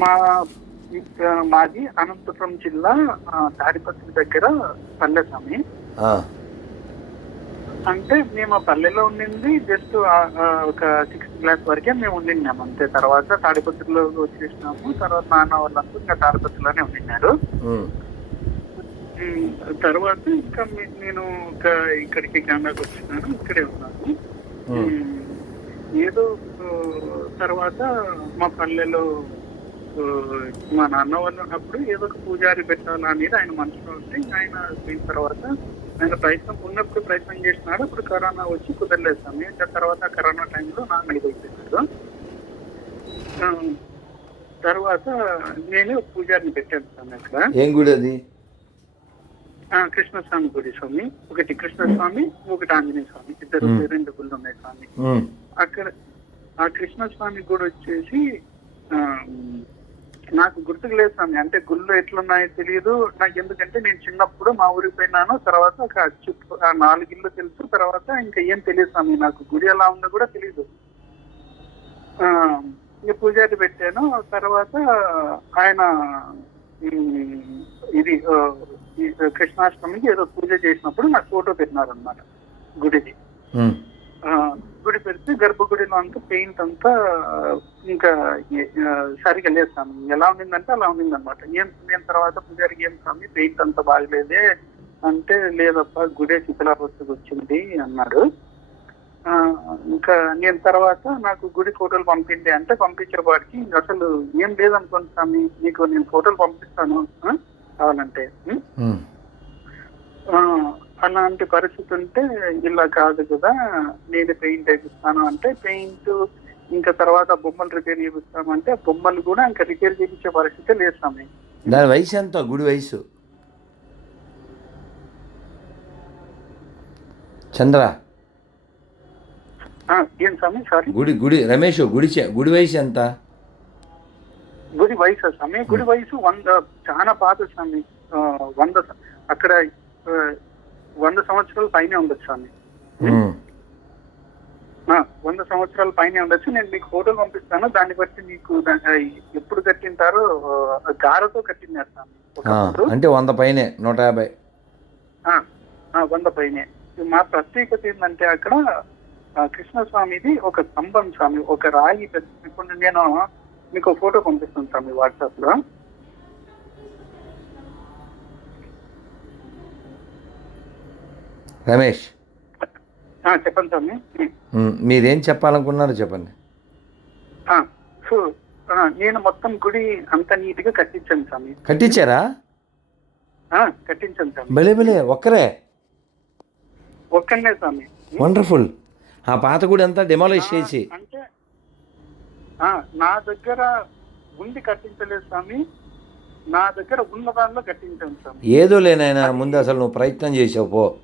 మా మాది అనంతపురం జిల్లా తాడిపత్రి దగ్గర పల్లె స్వామి అంటే మేము పల్లెలో ఉండింది జస్ట్ ఒక సిక్స్త్ క్లాస్ వరకే మేము ఉండిన్నాము అంతే తర్వాత తాడిపత్రిలో వచ్చేసినాము తర్వాత నాన్న వాళ్ళందరూ ఇంకా తాడిపత్రిలోనే ఉండినారు తర్వాత ఇంకా నేను ఒక ఇక్కడికి కెనడాకి వచ్చినాను ఇక్కడే ఉన్నాను. ఏదో తర్వాత మా పల్లెలో మా నాన్న వాళ్ళు ఉన్నప్పుడు ఏదో ఒక పూజారి పెట్టాలా అనేది ఆయన మనసులో ఉంటే ఆయన పోయిన తర్వాత ఆయన ప్రయత్నం ఉన్నప్పుడు ప్రయత్నం చేసినాడు. అప్పుడు కరోనా వచ్చి కుదరలేదు స్వామి. ఇంకా తర్వాత కరోనా టైంలో నాన్న అయిపోయినాడు ఆ, తర్వాత నేనే ఒక పూజారిని పెట్టాను స్వామి అక్కడ. ఏం గుడి అది? కృష్ణస్వామి గుడి స్వామి. ఒకటి కృష్ణస్వామి ఒకటి ఆంజనేయ స్వామి. ఇద్దరు. రెండు గుళ్ళు ఉన్నాయి స్వామి. అక్కడ ఆ కృష్ణస్వామి గుడి వచ్చేసి ఆ, నాకు గుర్తుకు లేదు స్వామి. అంటే గుళ్ళు ఎట్లున్నాయో తెలియదు నాకు ఎందుకంటే నేను చిన్నప్పుడు మా ఊరికి పోయినాను. తర్వాత ఒక చుట్టూ ఆ నాలుగు ఇల్లు తెలుసు. తర్వాత ఇంకా ఏం తెలియదు స్వామి. నాకు గుడి ఎలా ఉందో కూడా తెలియదు ఆ, ఈ పూజారి పెట్టాను. తర్వాత ఆయన ఇది కృష్ణాష్టమికి ఏదో పూజ చేసినప్పుడు నాకు ఫోటో పెట్టినారనమాట గుడిది పెడితే గర్భగుడిలో అంతా పెయింట్ అంతా ఇంకా సరిగా లేదు స్వామి. ఎలా ఉండిందంటే అలా ఉండింది అనమాట ఏం నేను తర్వాత పూజారికి ఏం స్వామి పెయింట్ అంతా బాగలేదే అంటే లేదప్పా గుడే శిథిలావస్థకు వచ్చింది అన్నాడు. ఆ, ఇంకా నేను తర్వాత నాకు గుడి ఫోటోలు పంపింది అంటే పంపించే వాడికి అసలు ఏం లేదనుకోండి స్వామి నీకు నేను ఫోటోలు పంపిస్తాను కావాలంటే. అలాంటి పరిస్థితి ఉంటే ఇలా కాదు కదా. నేను పెయింట్ వేపిస్తాను అంటే పెయింట్ ఇంకా తర్వాత బొమ్మలు రిపేర్ చేపిస్తామంటే బొమ్మలు కూడా ఇంకా రిపేర్ చేయించే పరిస్థితి లేదు స్వామి. దాని వయసు ఎంత? గుడి వయసు? చంద్ర. ఆ, ఏం స్వామి? సారీ గుడి గుడి రమేష్ గుడి గుడి వయసు ఎంత? గుడి వయసు స్వామి? గుడి వయసు వంద చాలా పాత స్వామి. వంద అక్కడ వంద సంవత్సరాల పైనే ఉండొచ్చు ఆ, వంద సంవత్సరాల పైనే ఉండొచ్చు. నేను మీకు ఫోటోలు పంపిస్తాను. దాన్ని బట్టి మీకు ఎప్పుడు కట్టింటారో గారతో ఒకప్పుడు. అంటే వంద పైనే నూట యాభై. వంద పైనే. మా ప్రత్యేకత ఏంటంటే అక్కడ కృష్ణస్వామిది ఒక స్తంభం స్వామి ఒక రాయి పెద్ద ఇప్పుడు నేను మీకు ఫోటో పంపిస్తాను స్వామి వాట్సాప్లో రమేష్. చెప్పండి స్వామి. మీరేం చెప్పాలనుకున్నారో చెప్పండి. సో నేను మొత్తం గుడి అంత నీట్గా కట్టించాను స్వామి. కట్టించారా? కట్టించాను స్వామి. భలే భలే ఒక్కరే. ఒక్కనే స్వామి. వండర్ఫుల్. ఆ పాత గుడి అంతా డెమాలిష్ చేసి. అంటే నా దగ్గర ఉండి కట్టించలేదు స్వామి. నా దగ్గర ఉన్న దానిలో కట్టించాను స్వామి. ఏదో లేనైనా ముందు అసలు నువ్వు ప్రయత్నం చేసావు పో.